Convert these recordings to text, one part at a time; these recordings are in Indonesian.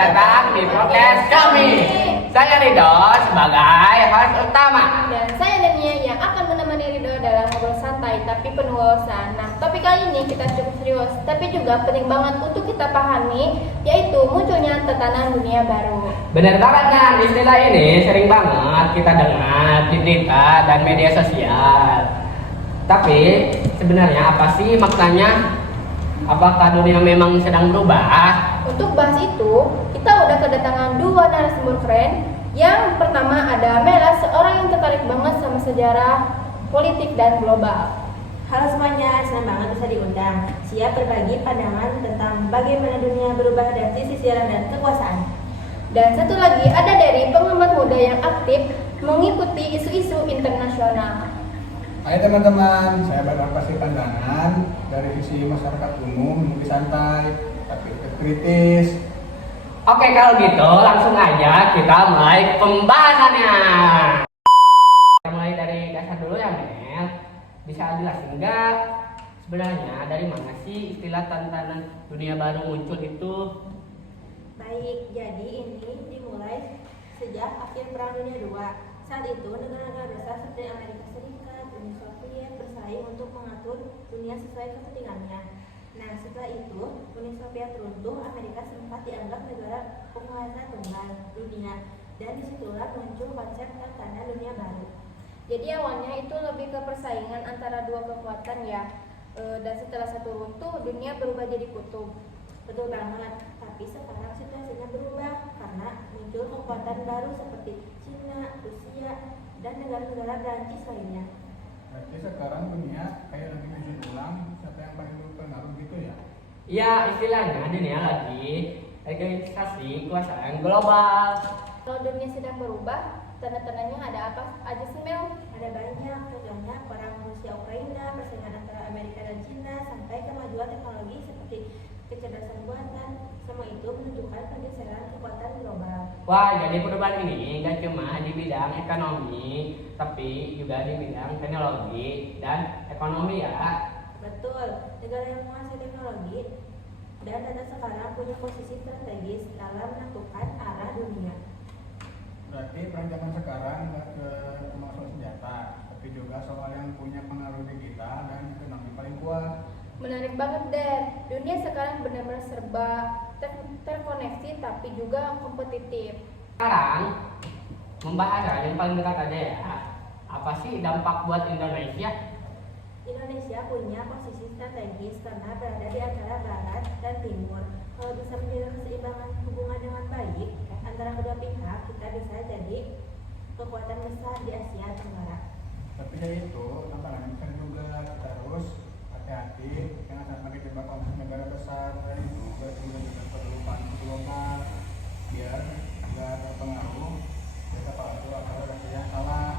datang di podcast kami. Saya Ridho sebagai host utama. Dan saya Dania yang akan menemani Ridho dalam ngobrol santai tapi penuh wawasan. Nah, topik kali ini kita cukup serius, tapi juga penting banget untuk kita pahami, yaitu munculnya tatanan dunia baru. Benar banget kan, istilah ini sering banget kita dengar di berita dan media sosial. Tapi sebenarnya apa sih maknanya? Apakah dunia memang sedang berubah? Untuk bahas itu, kita udah kedatangan dua narasumber keren. Yang pertama ada Mela, seorang yang tertarik banget sama sejarah, politik, dan global. Halo semuanya, senang banget bisa diundang. Siap berbagi pandangan tentang bagaimana dunia berubah dari sisi sejarah dan kekuasaan. Dan satu lagi ada dari pengamat muda yang aktif mengikuti isu-isu internasional. Hai teman-teman, saya bakal kasih pandangan dari sisi masyarakat umum, mungkin santai, tapi kritis. Oke, kalau gitu langsung aja kita mulai pembahasannya. Kita mulai dari dasar dulu ya Mel. Bisa jelasin nggak sebenarnya dari mana sih istilah tatanan dunia baru muncul itu? Baik, jadi ini dimulai sejak akhir Perang Dunia II. Saat itu negara-negara besar seperti Amerika Serikat, Uni Soviet bersaing untuk mengatur dunia sesuai kepentingannya. Nah, setelah itu Uni Soviet runtuh, Amerika sempat dianggap negara penguasa tunggal dunia, dan disitulah muncul konsep tatanan dunia baru. Jadi awalnya itu lebih ke persaingan antara dua kekuatan ya. Dan setelah satu runtuh, dunia berubah jadi kutub. Betul banget, tapi sekarang situasinya berubah karena muncul kekuatan baru seperti Cina, Rusia, dan negara-negara Prancis lainnya. Berarti sekarang dunia kayak lagi menyusun ulang, siapa yang paling berpengaruh gitu ya? Ya istilahnya dunia lagi organisasi kekuasaan global. Kalau dunia sedang berubah, tanda-tandanya ada apa aja sih Mel? Ada banyak, contohnya perang Rusia Ukraina, persaingan antara Amerika dan Cina, sampai kemajuan teknologi seperti kecerdasan buatan. Semua itu menunjukkan pergeseran kekuatan global. Wah, jadi perubahan ini nggak cuma di bidang ekonomi, tapi juga di bidang teknologi dan ekonomi ya. Betul, negara yang menguasai teknologi dan data sekarang punya posisi strategis dalam menentukan arah dunia. Berarti perang zaman sekarang nggak cuma soal senjata, tapi juga soal yang punya pengaruh digital dan ekonomi paling kuat. Menarik banget deh, dunia sekarang benar-benar serba terkoneksi tapi juga kompetitif. Sekarang membahas yang paling dekat aja ya. Apa sih dampak buat Indonesia? Indonesia punya posisi strategis karena berada di antara barat dan timur. Kalau bisa menjaga keseimbangan hubungan dengan baik antara kedua pihak, kita bisa jadi kekuatan besar di Asia Tenggara. Tapi ya itu, tantangannya kan juga kita harus hati-hati, jangan sampai kejebak oleh negara besar dan juga perlu panik global biar nggak terpengaruh berita palsu atau data yang salah.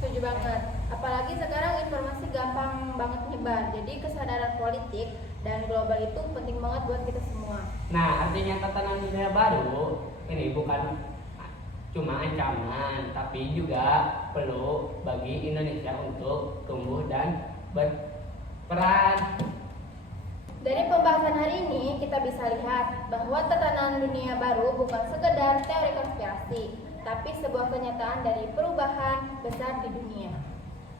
Setuju banget. Apalagi sekarang informasi gampang banget nyebar. Jadi kesadaran politik dan global itu penting banget buat kita semua. Nah, artinya tatanan dunia baru ini bukan cuma ancaman, tapi juga perlu bagi Indonesia untuk tumbuh dan berperan. Dari pembahasan hari ini kita bisa lihat bahwa tatanan dunia baru bukan sekedar teori konspirasi, tapi sebuah kenyataan dari perubahan besar di dunia.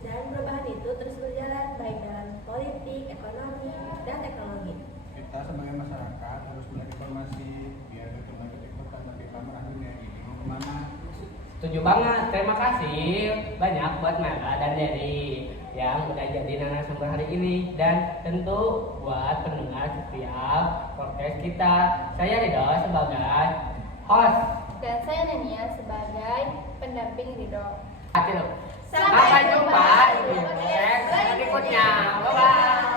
Dan perubahan itu terus berjalan baik dalam politik, ekonomi, dan teknologi. Kita sebagai masyarakat harus belajar informasi biar kita nggak ikut-ikutan tapi pamer dunia ini mau kemana. Setuju banget, terima kasih banyak buat Mela dan Derry yang udah jadi narasumber hari ini, dan tentu buat pendengar setiap podcast kita. Saya Ridho sebagai host Dan saya Nania sebagai pendamping Ridho. Sampai jumpa di podcast berikutnya. Bye bye.